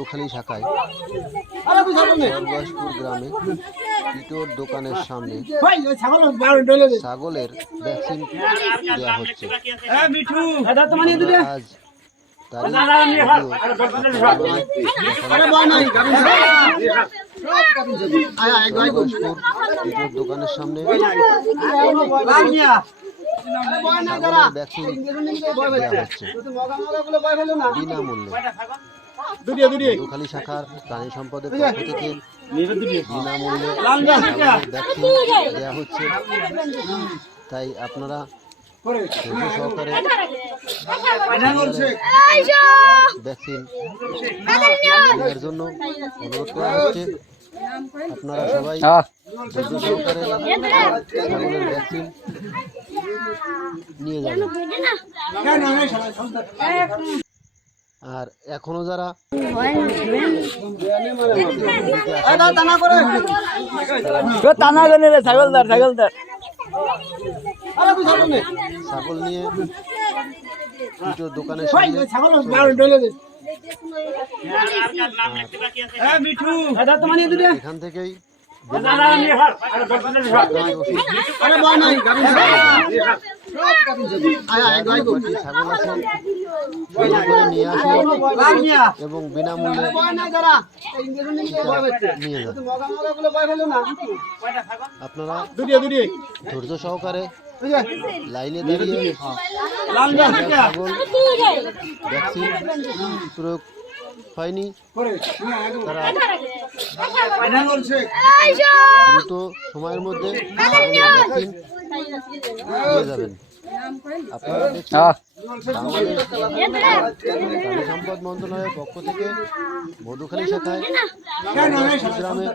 মধুখালী শাখায় সর্বদাসপুর গ্রামে ইটোর দোকানের সামনে ছাগলের ভ্যাকসিন দেওয়া হচ্ছে। আজ ইটোর দোকানের সামনে ভ্যাকসিন দেওয়া হচ্ছে বিনামূল্যে। মধুখালী শাখার প্রাণী সম্পদের পক্ষ থেকে বিনামূল্যে ভ্যাকসিন দেওয়া হচ্ছে। তাই আপনারা সহকারে ভ্যাকসিন নেওয়ার জন্য অনুরোধ করা হচ্ছে। আপনারা সবাই সহকারে ছাগলের ভ্যাকসিন নিয়ে যাবেন। আর এখনো যারা ছাগল নিয়ে দোকানের এখান থেকেই ছাগল আছে নিয়ে আসে এবং বিনামূল্যে নিয়ে যান। আপনারা ধৈর্য সহকারে লাইনে দাঁড়িয়ে ছাগল ভ্যাকসিন প্রয়োগ হয়নি তারা দ্রুত সময়ের মধ্যে ভ্যাকসিন নিয়ে যাবেন। আপনারা দেখছেন বাংলাদেশ প্রাণী সম্পদ মন্ত্রণালয়ের পক্ষ থেকে মধুখালী শাখায় গ্রামে